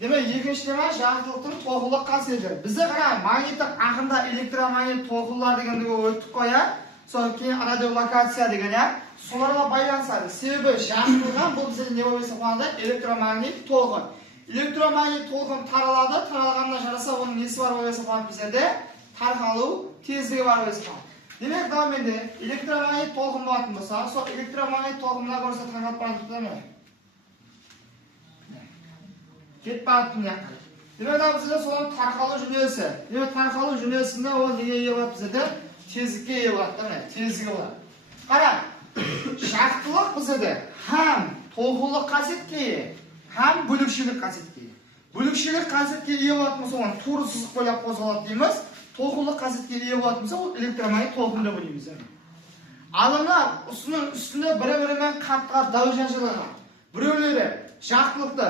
Demek ikkinchi jarqliqning to'g'rilik qasidi. Bizda qarang, magnetik aqimda elektromagnet to'g'rilar deganni o'tib qo'ya, so'ng keyin radiolokatsiya degan ya, so'larga baylanadi. Sebebi jarqliq ham bu bizning nima hisoblanadi? Elektromagnet to'g'ri. Elektromagnet to'g'ri taraladi, taralgandan jarasa uning nesi bor hisoblanadi bizda? Tarqaluv tezligi bor hisoblanadi. Demak, davom endi elektromagnet to'g'ri bo'lgan bo'lsa, so'ng elektromagnet to'g'rilar bo'lsa tarqalib qoladi. Ketmayapti yoqqa. Demak, bizda so'ng tarqaluv jurnalisi. Demak, tarqaluv jurnalisida u nega ega bo'ladi bizda? Tezlikka ega bo'ladi, tezligi bor. Qarang, shartliq bizda ham to'g'rilik qasidga, ham bo'lakchilik qasidga. Bo'lakchilik qasidga ega bo'ladi, so'ng to'g'ri siziq bo'ylab qo'zg'aladi deymiz. To'g'rilik qasidga ega bo'ladi, u elektromagnet to'g'ri deb deymiz. Olimlar ustida bir-biri bilan qattiq davjanchilar. Birovlari shartliqda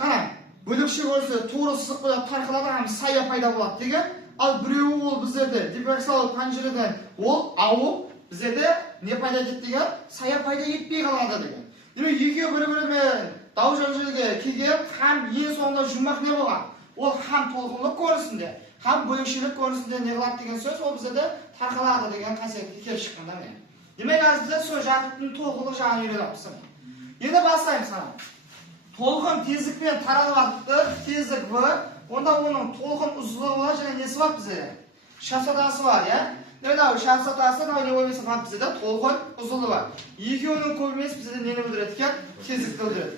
qarang, bo'lakchi bo'lsa to'g'ri siziq bilan tarqaladi ham saya paydo bo'ladi degan. Al birovi ol bizda diffraksal panjaradan ol avib bizda ne paydo etdi degan, saya paydo etmay qoladi degan. Demak, ikkovi bir-biri bilan davjanchilikka kelgan ham eng sonda jummaq ne bo'lgan? U ham to'g'rilik ko'rinishida, ham bo'lakchilik ko'rinishida ne qiladi degan so'z u bizda tarqaladi degan qasiyatga kelib chiqqan demak. Demak, bizda so'z jarqning to'g'rilik jag'ini o'ylayapmiz. Endi boshlaymiz mana. To'lqin tezlik bilan taralyapti, tezlik bu. Onda uning to'lqin uzunligi va yana nesi bor bizda? Shafsatasi bor, ya. Demak, shafsatasi nima bo'lsa ham bizda to'lqin uzunligi bor. Ikkovining ko'paymasi bizda neni bildiradi ekan? Tezlikni bildiradi.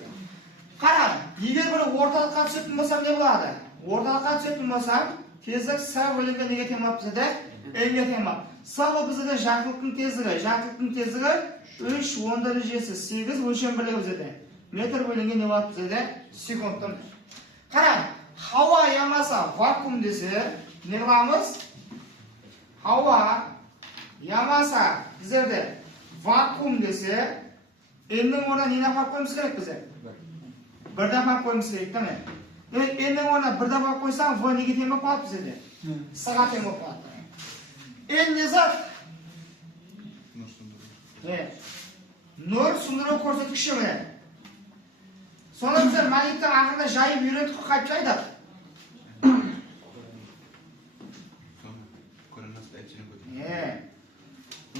Qarang, agar bir o'rtalikqa tushib bo'lsam ne bo'ladi? O'rtalikqa tushib bo'lsam, tezlik s bo'lingan nega teng bo'lib bizda? Elga teng bo'lib. S bu bizda jarqliqning tezligi 3 10 darajasi 8 o'lcham birligi bizda. Metr bo'lingan ne bo'ladi bizda? Sekunddan. Qarang, havo yamasa vakuum desa, ne qilamiz? Havo yamasa bizda vakuum desa, endi o'rniga nima qo'yib qo'yimiz kerak bizga? Birdan qo'yib qo'yimiz kerak, tamam. Demak, endi o'rniga birdan qo'yib qo'ysam, v nega teng bo'lib qoladi bizda? Saga teng bo'lib qoladi. Endi zot nur sundiruv ko'rsatkichi bilan sonra biz magnetning aqida jayib yurib qaytib joyda.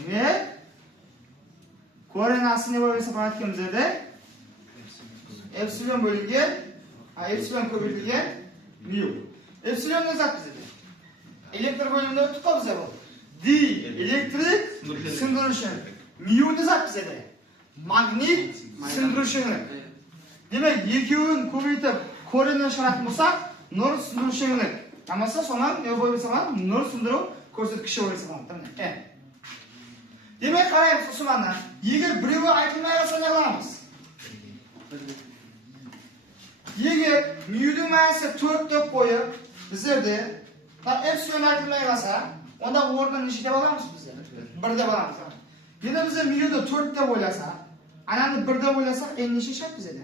Ne? Ko'rinasi nima bo'lsa aytgan bizda epsilon bo'lingan, epsilon ko'paytirilgan mu. Epsilon zot bizda. Elektr bo'limida o'tib qolsa bu. D elektrik sindirishi. Mu zot bizda. Magnit sindirishi. Demak, ikkovini ko'paytirib ko'rinishni sharat bo'lsa, nur sindirishini. Amasa so'nam nima bo'lsa ham nur sindiruv ko'rsatkichi bo'lsa ham, tamom. Demak, qaraymiz Usmondan. Agar birovi aytilmay qolsa nima qilamiz? Agar muning ma'nosi 4 deb qo'yib, bizda epsilon aytilmay qolsa, unda o'rniga nechta olamiz biz? 1 deb olamiz. Yana biz muni 4 deb o'ylasak, anani 1 deb o'ylasak, endi necha shart bizda?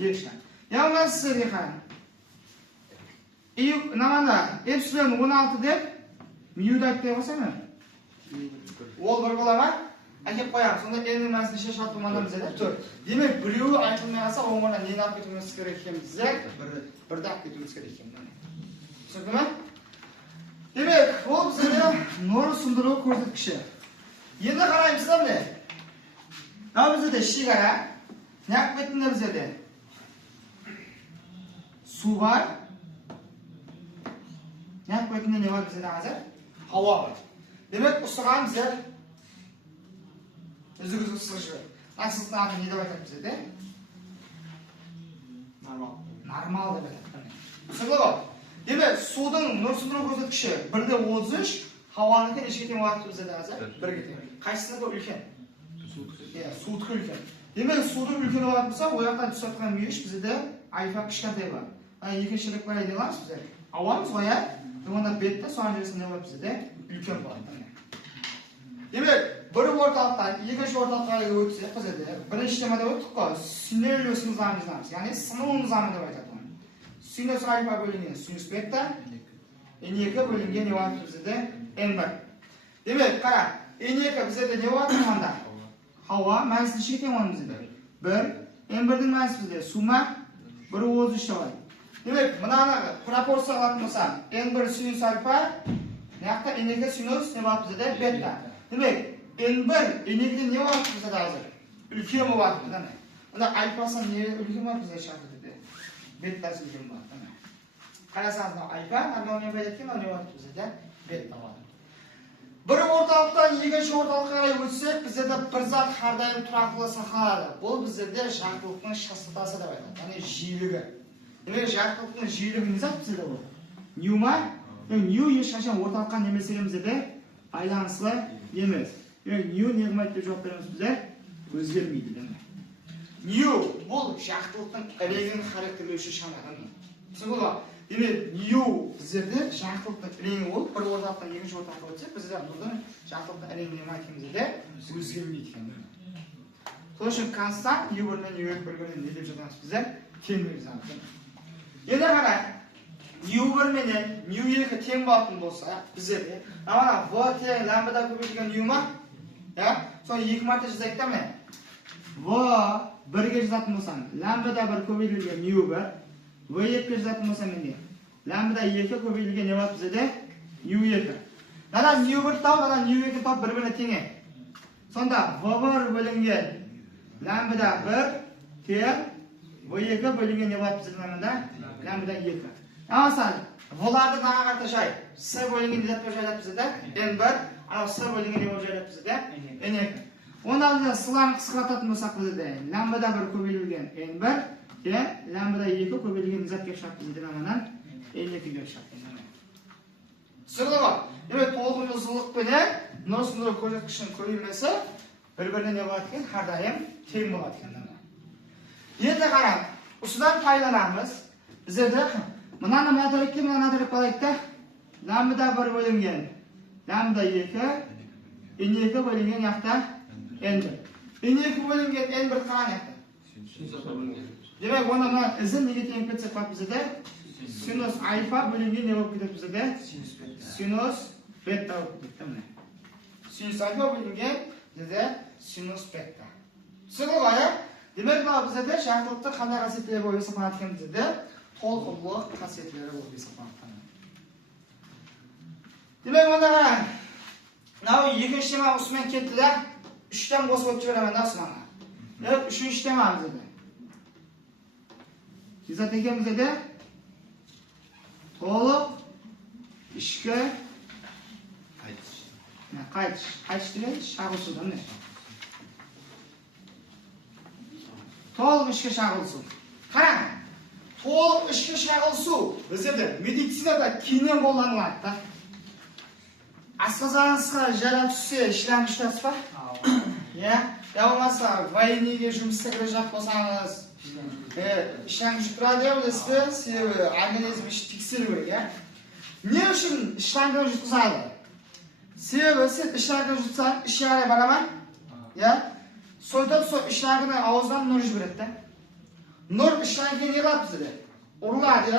2 shart. Yana men sizga qarang. Namanda epsilon 16 deb muni aytib qo'ysam-a? Ol bir bo'laman, akib qo'yamiz. Unda endi men necha shart bo'lmanda bizda 4. Demak, birovi aytilmay qolsa, o'ng'ona neni olib ketimiz kerak ekan bizga? 1 deb ketimiz kerak ekan. Tushundingmi? Demak, bu bizga nur sindiruv ko'rsatkichi. Endi qaraymizda buni. Mana bizda shigara, naq betida bizda suv bor. Naq betida nima bor bizda hozir? Havo bor. Demak, ustidan bizda o'zimiz sig'ishi. Aslida nima deb aytamiz bizda? Normal deb aytamiz. Tushundingmi? Demak, suvning nur sindiruv ko'rsatkichi 1.33, havoniki nechga teng bo'ladi bizda hozir? 1 ga teng. Qaysiga ko'p ulkan? Suvniki ulkan. Demak, suvning ulkan bo'lsa, u yoqdan tushadigan muyish bizda alfa kichkantay bor. Ana ikkinchilik bor deymiz bizda. Avvalmiz voya, bunda betda sonrasida nima bo'ladi bizda? Ulkan bo'ladi. Demak, bir o'rtoqdan ikkinchi o'rtoqqa o'tsak, bizda birinchi temada o'tdik-ku, sinus nizomimiz, ya'ni sinov nizomi deb aytadi. Sinus alfa bo'lingan sinus beta, n2 bo'lingan nima bizda n1. Demak, qara, n2 bizda nima bor mana? Havo, ma'nosi nechga teng bo'ladi bizda? 1, n1 ning ma'nosi bizda summa 1 o'z ishlaydi. Demek, mınаны пропорция алатын болсам, n1 sinus alfa, мынақта n2 sinus не болады бізде бета. Demek, n1 n2 не болады бізде қазір? Үлкен болады бізде. Мына альфасы не үлкен болады бізде шартыда? Бетасы үлкен болады. Қарасаңыз, мына альфа, нормалмен бөлектен не болады бізде? Бета болады. Bir орталықтан екінші орталыққа қарай өтсек, бізде бір зат әрдайым тұрақтылы сақталады. Бұл бізде жарықтылықтың частотасы деп айтады, яғни жиілігі. Демек, жарықтылықтың жиілігі не зат бізде бұл? Нью ма? Нью ешқашан орталыққа немесе бізде байланыслы емес. Нью не қылмайды деп жауап береміз бізде? Өзгермейді. Нью бұл жарықтылықтың ірегін характерлеуші шамадан. Түсінді ғой? Демек, нью біздерде жарықтылықтың іреңі болып, бір орталықтан екінші орталыққа өтсек, бізде бұның жарықтылықтың іреңі не айтқанымызда өзгермейді екен. Сол үшін констант нью бір мен нью бір-бірінен не деп жатамыз біздер? Тең деп жатамыз. Енді қарай, нью бір менен нью екі тең болатын болса, біздерде ана в тең ламбда көбейтілген нью ма? Соны екі марта жазайық та міне. В бірге жазатын болсаң, ламбда бір көбейтілген нью бір. V2 жазатын болса менде. Ламбда 2 көбейтілген не болады бізде? U2. Надан U1 тауып, надан U2 тауып бір-біріне теңе. Сонда V1 бөлінген ламбда 1 тең V2 бөлінген не болады бізде ламбда 2. Амасан, V-ларды наға қарта жай. S бөлінген не деп жайлап бізде? N1, анау S бөлінген не болып жайлап бізде? N2. Онда бізде S-ларын қысқартатын болсақ бізде ламбда 1 көбейтілген N1 ламбда 2 көбейтілген зат кеп шарт бізде наманан n2 кеп шарт. Түсінді ғой? Демек, толқын ұзындықпенен нұр сындыру көрсеткішінің көбеймесі бір-біріне не болады екен? Әрдайым тең болады екен. Енді қарам, осыдан пайдаланамыз. Біздерде мынаны мына тарих қалайық та? Ламбда 1 бөлінген ламбда 2, n2 бөлінген яқта n1. n2 бөлінген n1 қалан яқта? Демек, онда мына ізін неге теңіп кетсек бап бізде? Синус альфа бөлінген не болып кетеді бізде? Синус бета болып кетеді. Синус альфа бөлінген бізде синус бета. Түсінді ғой, демек, мына бізде жарықтылықты қандай қасиеттері болып есептеледі екен бізде? Толқынлық қасиеттері болып есептеледі. Демек, онда қараңыз. Мынау екінші тема осымен кетті де, үштен қосып өтіп жіберемін да осыманға. Демек, үшінші тема бізде. Жезат екемізде де толық ішкі қайтыш деген шағылсудан. Толық ішкі шағылсу. Қараң, толық ішкі шағылсу біздерде медицинада кеңінен қолданылады. Асқазаныңызға жара түссе, ішіләңгіш тас па? Я болмаса, войнеге жұмысқа кіре жақ болсаңыз, ішіләңгіш тұрады білесіз, себебі организм тексеру керек. Не үшін ішіләңгіні жұтқызады? Себебі сен ішіләңгіні жұтсаң, іші қарай бара ма? Сойтып, сол ішіләңгіні ауыздан нұр жібереді. Нұр ішіләңгіге не қылады бізде? Ұрылады.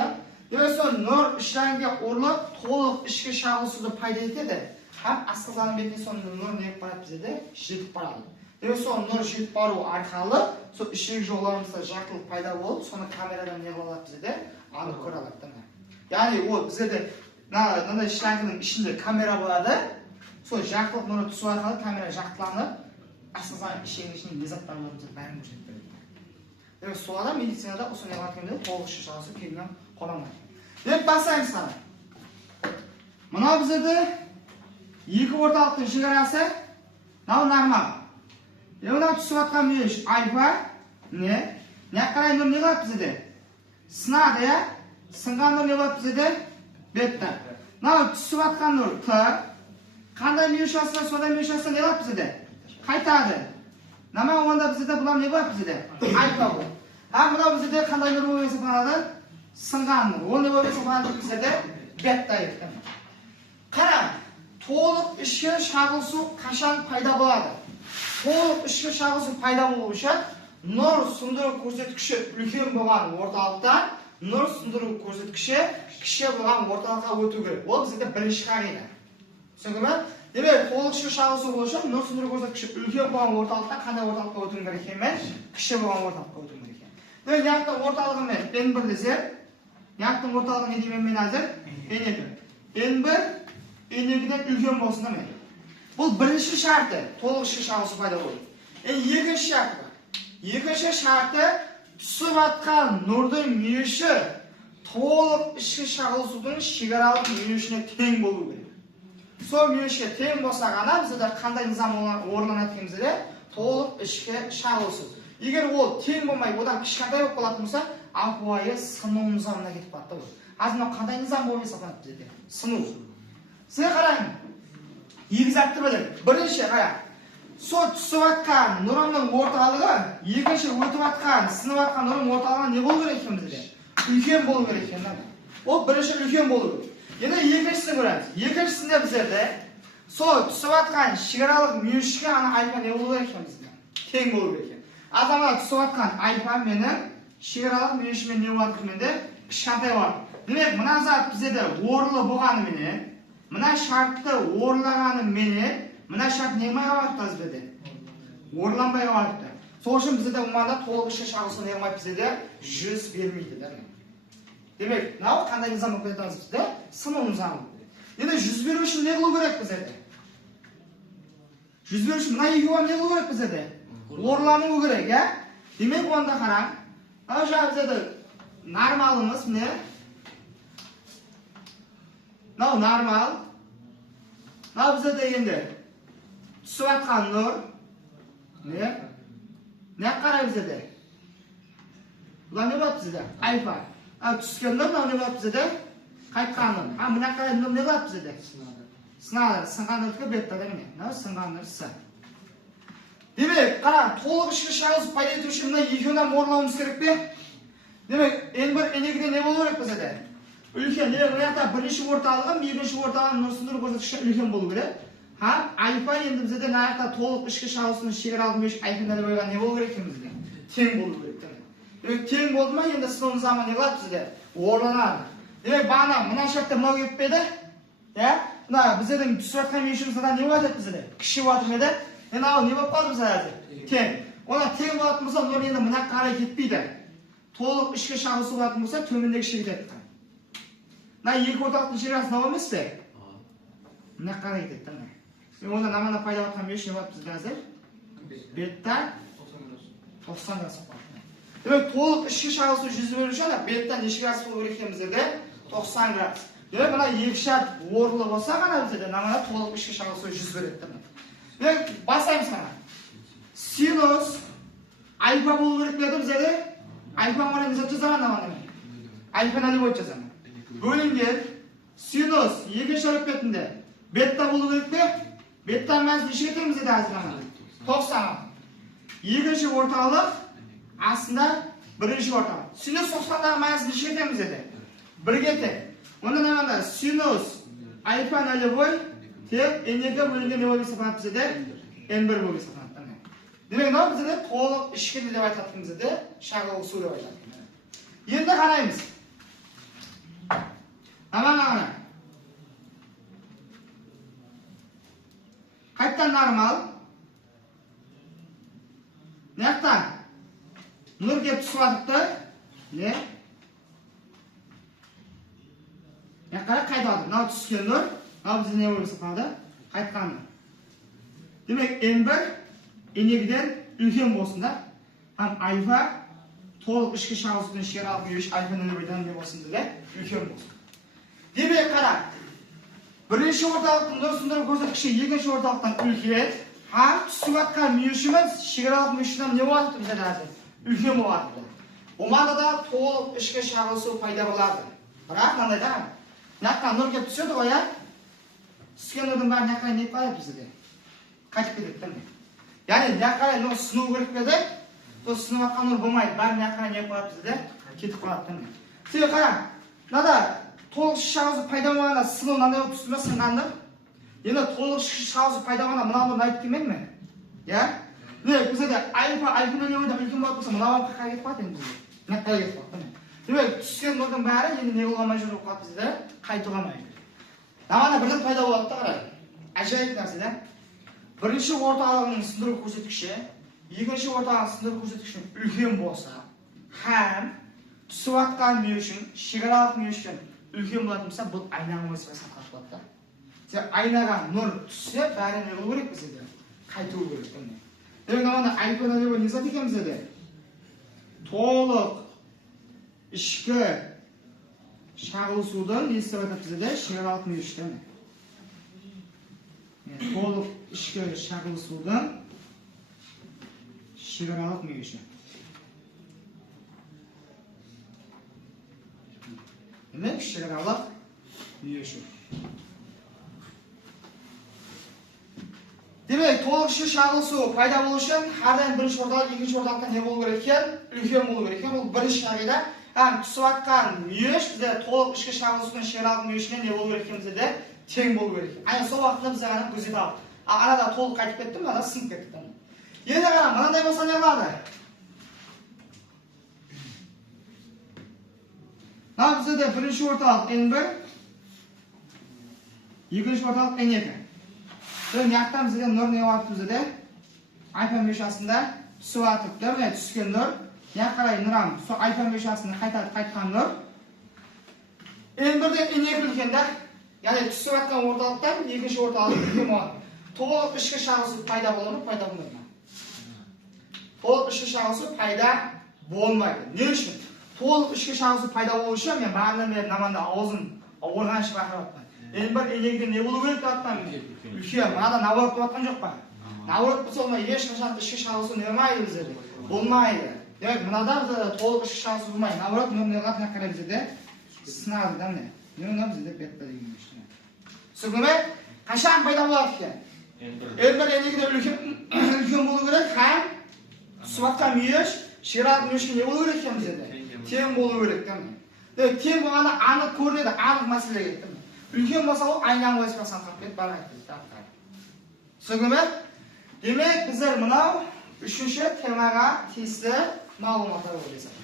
Демек, сол нұр ішіләңгіге ұрылып, толық ішкі шағылсуды пайда етеді. Һәм асқазанның бетіне соның нұр не барады бізде? Жетіп барады. Демек, сол нұр жетіп бару арқалы, сол ішек жолдарымызда жарықтылық пайда болып, соны камерадан не қылады бізде? Анық көре алады. Яғни, ол бізде мынандай ішіләңгінің ішінде камера болады. Сол жарықтылық нұры түсу арқалы камера жарықтыланып, асқазанның ішегінің ішінде не заттар бар бізде бәрін көрсетіп береді. Демек, солада медицинада осы не қылады толық ішкі шағылсу кеңінен қолданылады. Демек, бастаймыз саны. Мынау біздерде екі орталықтың шекарасы, мынау нормал. Мынау түсіп жатқан мүйіш альфа, не қарай нұр не қылады біздерде? Сынады, сынған нұр не болады біздерде? Бетта. Мынау түсіп жатқан нұр Т, қандай мүйіш асына, сондай мүйіш асына не қылады біздерде? Қайтады. Наман онда біздерде бұлам не болады біздерде? Альфа бұл. Мынау біздерде қандай нұр болып есептеледі? Сынған нұр. Ол не болып есептеледі біздерде? Бетта еді. Қара, толық ішкі шағылсу қашан пайда болады? Толық ішкі шағылсу пайда болу үшін нұр сындыру көрсеткіші үлкен болған орталықтан нұр сындыру көрсеткіші кіші болған орталыққа өту керек. Ол бізде бірінші қағида. Түсінді ме? Демек, толық ішкі шағылсу болу үшін нұр сындыру көрсеткіші үлкен болған орталықтан қандай орталыққа өту керек екен? Кіші болған орталыққа өту керек екен. Демек, яғни орталығымен N1 десек, Яқтың орталығы не деймін мен әзір? N2. N1 N2-ден үлкен болсын да мен. Бұл бірінші шарты, толық ішкі шағылысу пайда болды. Екінші шарты бар. Екінші шарты түсіп атқан нұрдың мүйіші толық ішкі шағылысудың шекаралық мүйішіне тең болу керек. Сол мүйішке тең болса ғана бізде қандай низам орнанады екенбізде толық ішкі шағылысу. Егер ол тең болмай, одан кішкентай болып қалатын болса, апуайы сыну низамына кетіп барады. Азында қандай низам болып есептеледі бізде? Сыну. Сіз қараңыз. Екі затты біліңіз. Бірінші қара. Сол түсіп атқан нұрымның орталығы, екінші өтіп атқан, сынып атқан нұрым орталығы не болу керек екен бізде? Үлкен болу керек екен. Ол бірінші үлкен болу керек. Енді екіншісін көреміз. Екіншісінде біздерде сол түсіп атқан шекаралық мүйішке ана альфа не болу керек екен бізде? Тең болу керек екен. Азамат түсіп атқан альфа менің шекаралық мүйішімен не болады менде? Кішкентай болады. Демек, мына зат бізде орынлы болғанымен, мына шартты орындағанымен, мына шарт не қылмай қалады бізде? Орынланбай қалады. Сол үшін бізде уманда толық ішкі шағылысу не қылмайды бізде 100 бермейді. Демек, мынау қандай низам болып кетеміз бізде? Сыну низамы. Енді 100 беру үшін не қылу керек бізде? 100 беру үшін мына екеуі не қылу керек бізде? Орынлану керек, иә? Демек, онда қараң. Мына жаңа бізде нормалымыз міне. Мынау нормал. Мынау бізде дегенде түсіп атқан нұр. Не? Не қарай бізде? Бұлар не болады бізде? Альфа. Түскен нұр, мынау не болады бізде? Қайтқан нұр. Мына қарай нұр не болады бізде? Сынады. Сынған нұрдікі бетті міне. Мынау сынған нұр С. Демек, қара, толық ішкі шағылысу пайда ету үшін мына екеуінен орындауымыз керек пе? Демек, N1, N2-де не болу керек бізде? Үлкен. Демек, мына жақта бірінші орталығым, екінші орталығым нұрсындыру көрсеткіші үлкен болу керек. Альфа енді бізде мына жақта толық ішкі шағылысудың шекаралық мүйіш айқындалып қойған не болу керек екен бізде? Тең болу керек. Демек, тең болды ма, енді сыну низамы не қылады бізде? Орнанады. Демек, бағана мына шартта мынау келіп пе еді? Иә? Мына біздердің түсіп жатқан мүйішіміз не болады бізде? Кіші болады ма еді? Енді ал не болып қалды бізде әзір? Тең. Ona тең болатын болса, нұр енді мына қарай кетпейді. Толық ішкі шағылысу болатын болса, төмендегі шегітеді. Мына екі орталықтың шекарасы мынау емес пе? Мына қарай кетеді. Онда намана пайда болған мүйіш не болады бізде әзір? Бетта 90 градус болады. Демек, толық ішкі шағылысу 100 беру үшін беттен неше градус болу керек екен бізде? 90 градус. Демек, мына екі шарт орынлы болса ғана бізде намана толық ішкі шағылысу 100 береді. Демек, бастаймыз ғана. Синус альфа болу керек деді бізде? Альфа оны не жазамын намана? Альфа нөлі жазамын. Бөлінген синус екінші әрекетінде бетта болу керек пе? Бетта мәз неше екен бізде әзір намана? 90. Екінші орталық астында бірінші орталық. Синус 90-дағы мәз неше екен бізде? 1-ге тең. Онда намана синус альфа нөлевой тек N2 бөлінген не болып есептелінеді бізде? N1 болып есептелінеді. Демек, мынау бізде толық ішкі деп айтатын бізде шағылысу деп айтатын. Енді қараймыз. Аман-аман. Қайттан нормал. Мынаяқтан нұр кеп түсіп атыпты. Не? Мынаяққа қайта алдық. Мынау түскен нұр. Мынау бізде не болып есептелінеді? Қайтқан нұр. Демек, N1 N2-ден үлкен болсын да. Альфа толық ішкі шағылысудың шекаралық мүйіш альфа нөлевойдан не болсын де үлкен болсын. Демек, қара. Бірінші орталықтың нұрсындыру көрсеткіші екінші орталықтан үлкен. Түсіп атқан мүйішіміз шекаралық мүйішінен не болады бізде әзір? Үлкен болады. Оманда да толық ішкі шағылысу пайда болады. Бірақ мынандай да. Мынаяққа нұр кеп түседі ғой, иә? Түскен нұрдың бәрі мынаяққа не қалады бізде? Қайтып кетеді. Яғни, мынаяққа нұр сыну керек педі? Сол сынып атқан нұр болмайды. Бәрі мынаяққа не қалады бізде? Кетіп қалады. Себебі қара. Мынада толық ішкі шағылысу пайда болғанда сыну мынандай болып түсті ме сынғанды? Енді толық ішкі шағылысу пайда болғанда мынау нұр айтып келмеді ме? Иә? Демек, бізде альфа нөлевойдан үлкен болып тұрса, мынау қаққа кетіп қалады енді бізде. Мынаяққа кетіп қалады. Демек, түскен нұрдың бәрі енді не болғамай жүріп қалады бізде? Қайтуға алмай жүр. Намана бірден пайда болады да қарай. Әжайып нәрсе да. Бірінші орталығының сындыру көрсеткіші, екінші орталығының сындыру көрсеткіші үлкен болса, һәм түсіп атқан мүйішің, шекаралық мүйіштен үлкен болатын болса, бұл айнаның вазифасына қатып қалады да. Айнаға нұр түссе, бәрі не болу керек бізде? Қайтуы керек. Демек мына айпена деп не зат екен бізде? Толық ішкі шағылысудың не деп атап бізде? Шекаралық мүйіштен. Толық ішкі шағылысудың шекаралық мүйіші. Демек, шекаралық мүйіші. Демек, толық ішкі шағылысу пайда болу үшін әрдайым бірінші орталық, екінші орталықта не болу керек екен? Үлкен болу керек екен. Бұл бірінші қағида. Түсіп атқан мүйіш бізде толық ішкі шағылысудың шекаралық мүйішіне не болу керек екен бізде? Тең болу керек. Ана сол уақытта біз ғана көзет алып. Арада толық қайтып кетті, мына сынып кетті. Енді ғана мынандай болса не болады? Бізде де бірінші орталық N1, екінші орталық N2. Яқтан бізде нұр не болады бізде де? Айпа мүйшасында түсіп атып, түскен нұр. Яқ қарай нұрам, сол айпа мүйшасында қайтқан нұр. N1-ден N2 үлкен да? Яғни түсіп атқан орталықтан екінші орталық үлкен болады. Толық ішкі шағылысу пайда болады ма, пайда болмайды ма? Толық ішкі шағылысу пайда болмайды. Не үшін? Толық ішкі шағылысу пайда болу үшін мен бағандан бері наманда аузын ауырған шығарып атпан. N1, N2-де не болу керек атпан? Үлкен, мынада наоборот болып атқан жоқ па? Наоборот болса олмай ешқашан ішкі шағылысу не болмайды біздерде? Болмайды. Демек, мынада толық ішкі шағылысу болмайды. Наоборот, нұр неғатына қарай біздерде сынады да міне. Не біздерде бетта деген үшін. Түсінді? Қашан пайда болады екен? N1, N2-де үлкен болу керек, һәм түсіп атқан мүйіш, шекаралық мүйішке не болу керек екен біздерде? Тең болу керек. Тең болғанда анық көрінеді, анық мәселе кетті. Үлкен болса ол айнаның вазифасына қатып кетіп бара айтты. Түсінді ме? Демек, біздер мынау үшінші темаға тиісті мағлұматтар болып есептеледі.